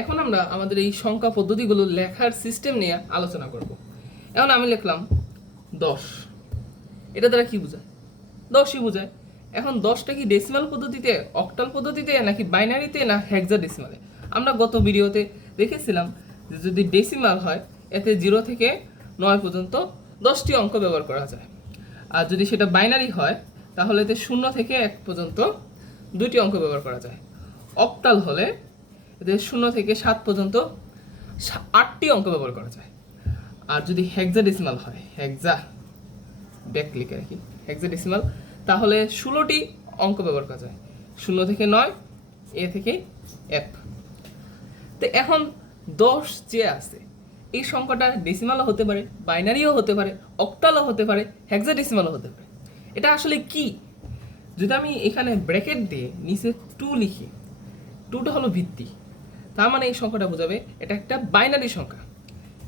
এখন আমরা আমাদের এই সংখ্যা পদ্ধতিগুলো লেখার সিস্টেম নিয়ে আলোচনা করব। এখন আমি লিখলাম 10, এটা দ্বারা কি বোঝায়? 10ই বোঝায়। এখন 10টা কি ডেসিমাল পদ্ধতিতে, অক্টাল পদ্ধতিতে, নাকি বাইনারিতে, না হেক্সাডেসিমালে? আমরা গত ভিডিওতে দেখেছিলাম যে যদি ডেসিমাল হয় এতে 0 থেকে 9 পর্যন্ত 10টি অঙ্ক ব্যবহার করা যায়, আর যদি সেটা বাইনারি হয় তাহলে এতে 0 থেকে 1 পর্যন্ত 2টি অঙ্ক ব্যবহার করা যায়। অক্টাল হলে এতে 0 থেকে 7 পর্যন্ত 8টি অঙ্ক ব্যবহার করা যায়। আর যদি হেক্সাডেসিমাল হয়, ব্যাক লিখে রাখি, হেক্সাডেসিমাল, তাহলে 16টি অঙ্ক ব্যবহার করা যায়, 0 থেকে 9, এ থেকে F। তো এখন 10 যে আছে এই সংখ্যাটা ডেসিমালও হতে পারে, বাইনারিও হতে পারে, অক্টালও হতে পারে, হেক্সাডেসিমালও হতে পারে। এটা আসলে কি? যদি আমি এখানে ব্র্যাকেট দিয়ে নিচে 2 লিখি, 2টা হলো ভিত্তি, তার মানে এই সংখ্যাটা বোঝাবে এটা একটা বাইনারি সংখ্যা।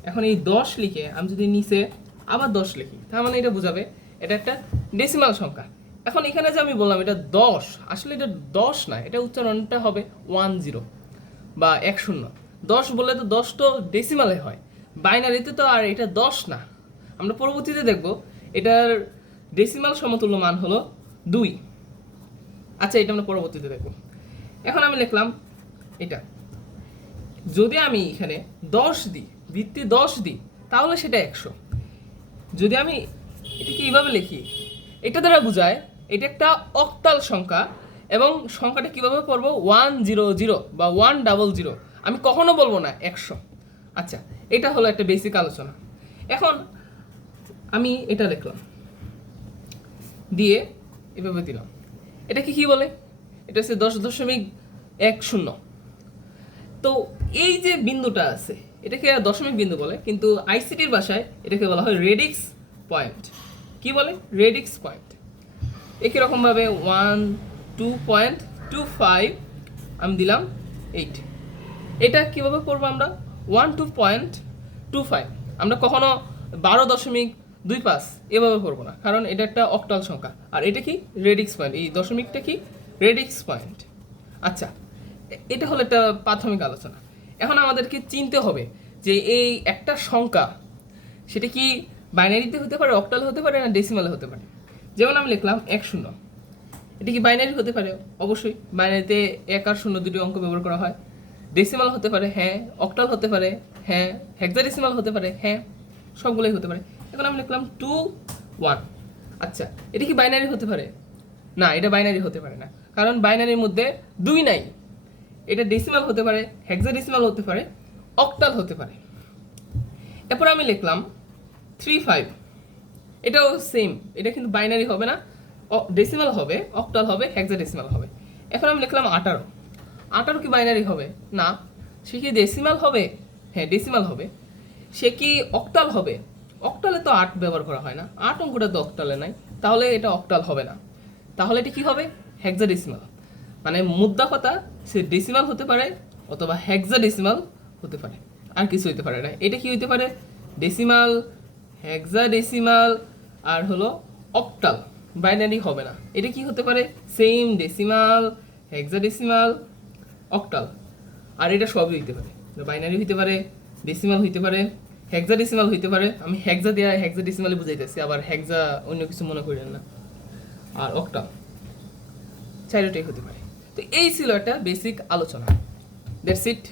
এখন এই 10 লিখে আমি যদি নিচে আবার 10 লিখি, তার মানে এটা বোঝাবে এটা একটা ডেসিমাল সংখ্যা। এখন এখানে যে আমি বললাম এটা 10, আসলে এটা 10 না, এটা উচ্চারণটা হবে 10 বা 10। 10 বললে তো 10 তো ডেসিমালে হয়, বাইনারিতে তো আর এটা 10 না। আমরা পরবর্তীতে দেখব এটার ডেসিমাল সমতুল্য মান হলো 2। আচ্ছা, এটা আমরা পরবর্তীতে দেখব। এখন আমি লিখলাম এটা, যদি আমি এখানে 10 দিই, ভিত্তি 10 দিই, তাহলে সেটা 100। যদি আমি এটাকে এইভাবে লিখি, এটা দ্বারা বোঝায় এটা একটা অক্টাল সংখ্যা, এবং সংখ্যাটা কিভাবে পড়বো? 100 বা 100। আমি কখনো বলবো না 100। আচ্ছা, এটা হলো একটা বেসিক আলোচনা। এখন আমি এটা লিখলাম, দিয়ে এভাবে দিলাম, এটাকে কি বলে? এটা হচ্ছে 10.10। তো এই যে বিন্দুটা আছে এটাকে দশমিক বিন্দু বলে, কিন্তু আইসিটির ভাষায় এটাকে বলা হয় রেডিক্স পয়েন্ট। কি বলে? Radix point. একই রকমভাবে 12.25 আমি দিলাম 8। এটা কিভাবে করবো আমরা? 12.25 আমরা কখনো 12.25 এভাবে করবো না, কারণ এটা একটা অক্টাল সংখ্যা। আর এটা কি? Radix point. এই দশমিকটা কি? Radix point. আচ্ছা, এটা হলো একটা প্রাথমিক আলোচনা। এখন আমাদেরকে চিনতে হবে যে এই একটা সংখ্যা সেটা কি বাইনারিতে হতে পারে, অক্টাল হতে পারে, না ডেসিমালে হতে পারে। যেমন আমি লিখলাম 10, এটা কি বাইনারি হতে পারে? অবশ্যই। বাইনারিতে 1 আর 0 দুটি অঙ্ক ব্যবহার করা হয়। ডেসিমাল হতে পারে, হ্যাঁ। অক্টাল হতে পারে, হ্যাঁ। হেক্সাডেসিমাল হতে পারে, হ্যাঁ। সবগুলোই হতে পারে। এখন আমি লিখলাম 2, 1। আচ্ছা, এটা কি বাইনারি হতে পারে? না, এটা বাইনারি হতে পারে না, কারণ বাইনারির মধ্যে 2 নাই। এটা ডেসিমাল হতে পারে, হেক্সাডেসিমাল হতে পারে, অক্টাল হতে পারে। এরপর আমি লিখলাম 3, 5। এটাও সেম, এটা কিন্তু বাইনারি হবে না, ডেসিমাল হবে, অক্টাল হবে, হেক্সাডেসিমাল হবে। এখন আমি লিখলাম 18। 18 কি বাইনারি হবে? না। সে কি ডেসিমাল হবে? হ্যাঁ, ডেসিমাল হবে। সে কি অক্টাল হবে? অক্টালে তো 8 ব্যবহার করা হয় না, 8 অঙ্কটা তো অক্টালে নাই, তাহলে এটা অক্টাল হবে না। তাহলে এটা কি হবে? হেক্সাডেসিমাল। মানে মুদ্রা কথা, সে ডেসিমাল হতে পারে অথবা হেক্সাডেসিমাল হতে পারে, আর কিছু হতে পারে না। এটা কি হতে পারে? ডেসিমাল, হেক্সাডেসিমাল, আর হলো অক্টাল। বাইনারি হবে না। এটা কি হতে পারে? Same decimal, hexadecimal, octal. আর এটা সবই হইতে পারে, বাইনারি হইতে পারে, ডেসিমাল হইতে পারে, হেক্সাডেসিমাল হইতে পারে। আমি হেক্সা দেয়া হেক্সাডেসিমালে বুঝাইতেছি, আবার হেক্সা অন্য কিছু মনে করেন না। আর অক্টাল, চারটাই হতে পারে। তো এই ছিল একটা বেসিক আলোচনা। That's it.